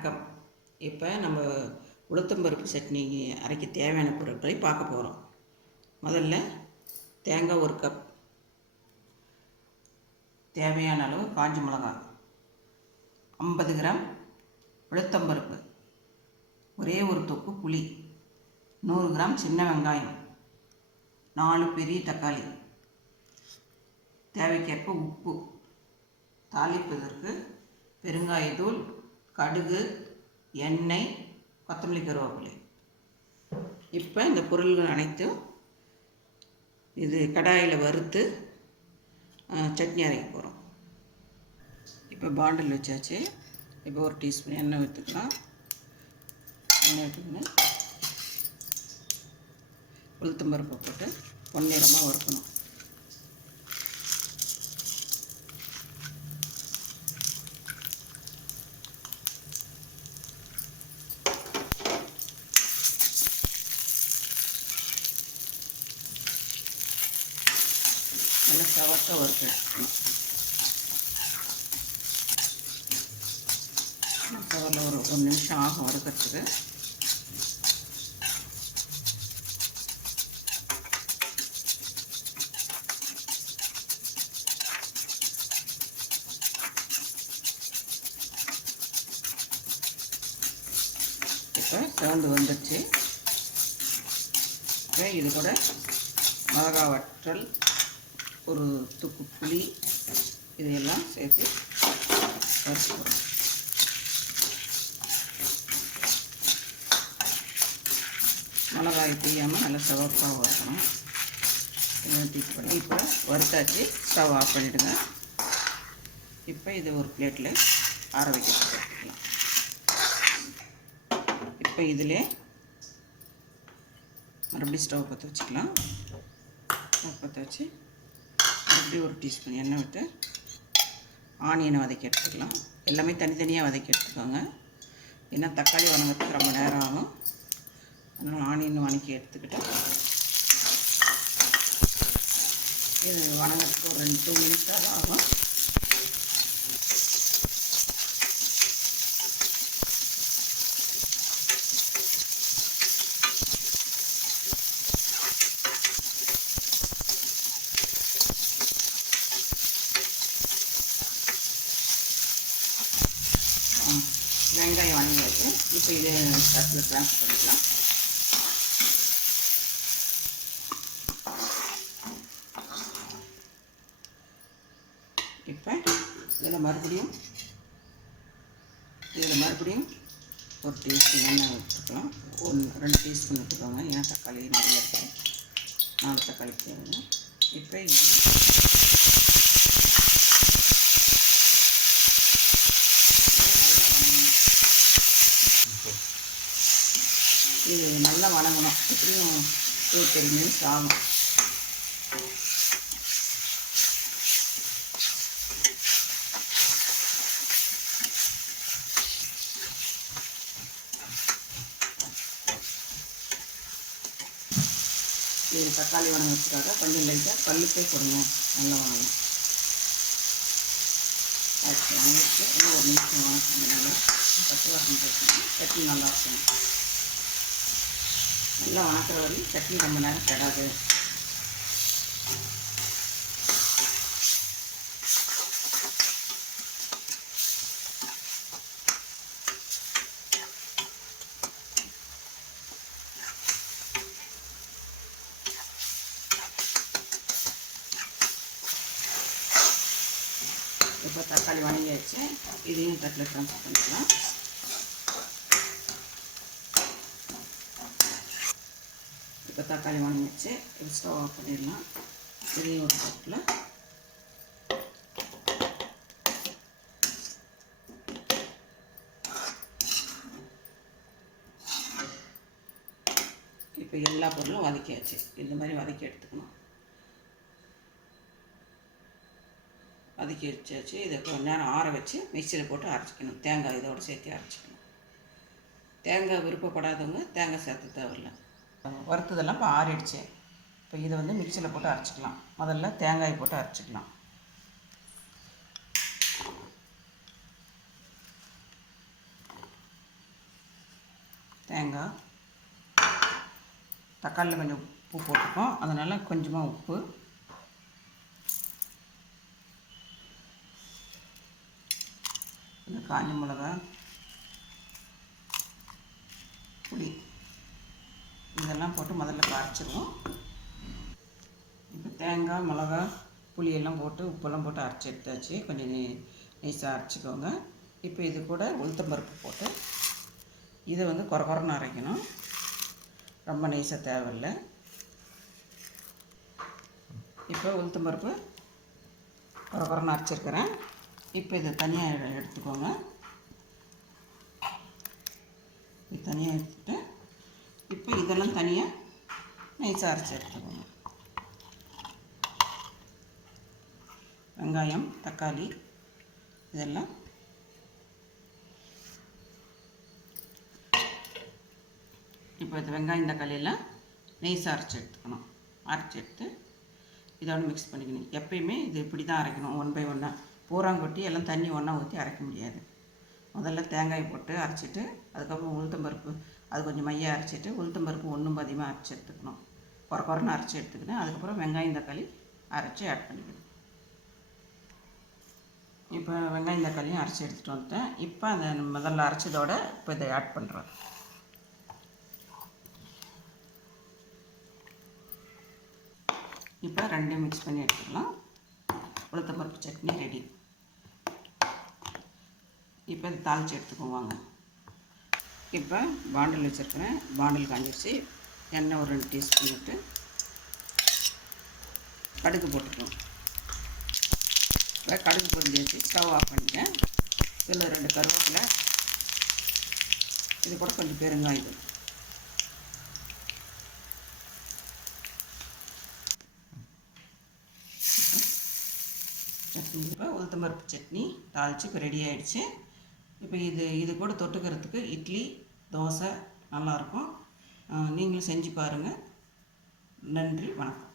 வணக்கம். இப்போ நம்ம உளுத்தம்பருப்பு சட்னி அரைக்க தேவையான பொருட்களை பார்க்க போகிறோம். முதல்ல தேங்காய் 1 கப், தேவையான அளவு காஞ்ச மிளகாய், 50 கிராம் உளுத்தம்பருப்பு, ஒரே ஒரு தொக்கு புளி, 100 கிராம் சின்ன வெங்காயம், 4 பெரிய தக்காளி, தேவைக்கேற்ப உப்பு, தாளிப்பதற்கு பெருங்காயத்தூள், கடுகு, எண்ணெய், கொத்தமல்லி, கருவேப்பிலை. இப்போ இந்த பொருள்கள் அனைத்தும் இது கடாயில் வறுத்து சட்னி அரைக்க போகிறோம். இப்போ பாண்டில் வச்சாச்சு. இப்போ 1 டீஸ்பூன் எண்ணெய் ஊற்றிக்கலாம். எண்ணெய் ஊற்றிக்கணும். உளுத்தம்பருப்பை போட்டு பொன்னிறமாக வறுக்கணும். நல்லா சவக்க வறுக்கணும். சவரில் ஒரு 1 நிமிஷம் ஆகும் வறுக்கிறதுக்கு. இப்போ சிவந்து வந்துடுச்சு. இப்போ இது கூட மிளகா வற்றல், ஒரு துப்பு புளி, இதையெல்லாம் சேர்த்து வறுத்துக்கிறோம். மிளகாய் தீயாமல் நல்லா சிவப்பாக வறுக்கணும். தீக்கப்படும். இப்போ வறுத்தாச்சு. ஸ்டவ் ஆஃப் பண்ணிவிடுங்க. இப்போ இதை ஒரு பிளேட்டில் ஆற வைக்க. இப்போ இதில் மறுபடியும் ஸ்டவ் பற்ற வச்சுக்கலாம். ஸ்டவ் பற்ற வச்சு மறுபடியும் 1 டீஸ்பூன் எண்ணெய் விட்டு ஆனியனை வதக்கி எடுத்துக்கலாம். எல்லாமே தனித்தனியாக வதக்கி எடுத்துக்கோங்க. ஏன்னா தக்காளி வதங்கிறதுக்கு ரொம்ப நேரம் ஆகும். அதனால் ஆனியன் வதக்கி எடுத்துக்கிட்டு இது வதங்கிறதுக்கு ஒரு 2 மினிட்ஸாக தான் ஆகும். வெங்காயம் வதங்கியாச்சு. இப்போ இதை தட்டில் ட்ரான்ஸ்ஃபர் பண்ணிக்கலாம். இப்போ இதில் மறுபடியும் 1 டீஸ்பூன் எண்ணெய் ஊற்றிக்கலாம். 2 டீஸ்பூன் ஊற்றிக்கோங்க. ஏன்னா தக்காளி நிறைய இருக்குது. 4 தக்காளி தேவைங்க. இப்போ இது நல்லா வதங்கணும். எப்படியும் 2-3 மினிட்ஸ் ஆகும். இது தக்காளி வதங்க வச்சுக்காக கொஞ்சம் லைட்டாக கல்லுப்பே போடுங்க. நல்லா வதங்கணும். வதங்கிட்டு இன்னும் 1 நிமிஷம் வதக்கினால பச்சை வாசம் போட்டு சட்னி நல்லா இருக்கும். நல்லா வதக்கிற வரையும் சட்னி ரொம்ப நேரம் கெடாது. இப்போ தக்காளி வதங்கியாச்சு. இதையும் தட்டில் ட்ரான்ஸ்ஃபர் பண்ணிக்கலாம். இப்போ தக்காளி வதங்கிச்சு. இப்போ ஸ்டவ் ஆஃப் பண்ணிடலாம். இதையும் ஒரு தட்டில் இப்போ எல்லா பொருளும் வதக்கியாச்சு. இந்த மாதிரி வதக்கி எடுத்துக்கணும். வதக்கி வச்சாச்சு. இதை கொஞ்ச நேரம் ஆற வச்சு மிக்சியில் போட்டு அரைச்சிக்கணும். தேங்காய் இதோடு சேர்த்து அரைச்சிக்கணும். தேங்காய் விருப்பப்படாதவங்க தேங்காய் சேர்த்து தேவையில்லை. வறுத்ததெல்லாம் இப்போ ஆறிடுச்சு. இப்போ இதை வந்து மிக்சியில் போட்டு அரைச்சிக்கலாம். முதல்ல தேங்காய் போட்டு அரைச்சிக்கலாம். தேங்காய், தக்காளியில் கொஞ்சம் உப்பு போட்டிருக்கோம், அதனால் கொஞ்சமாக உப்பு, கொஞ்சம் காஞ்ச மிளகா, புளி இதெல்லாம் போட்டு முதல்ல அரைச்சிடுவோம். இப்போ தேங்காய், மிளகா, புளியெல்லாம் போட்டு உப்பெல்லாம் போட்டு அரைச்சி எடுத்தாச்சு. கொஞ்சம் நைஸாக அரைச்சிக்கோங்க. இப்போ இது கூட உளுத்தம்பருப்பு போட்டு இதை வந்து கொரன்னு அரைக்கணும், ரொம்ப நைஸாக தேவையில்லை. இப்போ உளுத்தம்பருப்பு கொரன்னு அரைச்சிருக்கிறேன். இப்போ இதை தனியாக எடுத்துக்கோங்க. இது தனியாக எடுத்துகிட்டு இப்போ இதெல்லாம் தனியாக நைஸாக அரைச்சி எடுத்துக்கோங்க. வெங்காயம், தக்காளி இதெல்லாம் இப்போ இது வெங்காயம் தக்காளியெல்லாம் நைஸாக அரைச்சி எடுத்துக்கணும். அரைச்சி எடுத்து இதோட மிக்ஸ் பண்ணிக்கணும். எப்பயுமே இது இப்படி தான் அரைக்கணும், 1 பை 1 பூராங்கொட்டி எல்லாம் தண்ணி ஒன்றா ஊற்றி அரைக்க முடியாது. முதல்ல தேங்காய் போட்டு அரைச்சிட்டு அதுக்கப்புறம் உளுத்தம்பருப்பு அது கொஞ்சம் மையாக அரைச்சிட்டு உளுத்தம்பருப்பு ஒன்றும் பாதியமாக அரைச்சி எடுத்துக்கணும். கொரன்னு அரைச்சி எடுத்துக்கினேன். அதுக்கப்புறம் வெங்காயம் தக்காளி அரைச்சி ஆட் பண்ணிக்கணும். இப்போ வெங்காயம் தக்காளியும் அரைச்சி எடுத்துகிட்டு வந்துட்டேன். இப்போ அந்த முதல்ல அரைச்சதோட இப்போ இதை ஆட் பண்ணுறேன். இப்போ ரெண்டையும் மிக்ஸ் பண்ணி எடுத்துக்கலாம். உளுத்தம்பருப்பு சட்னி ரெடி. இப்போ இதை தாளித்து எடுத்துக்குவாங்க. இப்போ பாண்டில் வச்சுருக்கிறேன். பாண்டில் காஞ்சிடுச்சு. எண்ணெய் ஒரு 2 டீஸ்பூன் விட்டு கடுகு போட்டுக்கணும். இப்போ கடுகு பொரிஞ்சு வச்சு ஸ்டவ் ஆஃப் பண்ணிட்டேன். இதில் 2 கருவேப்பிலை, இது கூட கொஞ்சம் பெருங்காயம். சட்னி இப்போ உளுத்தம்பருப்பு சட்னி தாளித்து இப்போ ரெடி ஆகிடுச்சு. இப்போ இது கூட தொட்டுக்கிறதுக்கு இட்லி, தோசை நல்லாயிருக்கும். நீங்களும் செஞ்சு பாருங்கள். நன்றி, வணக்கம்.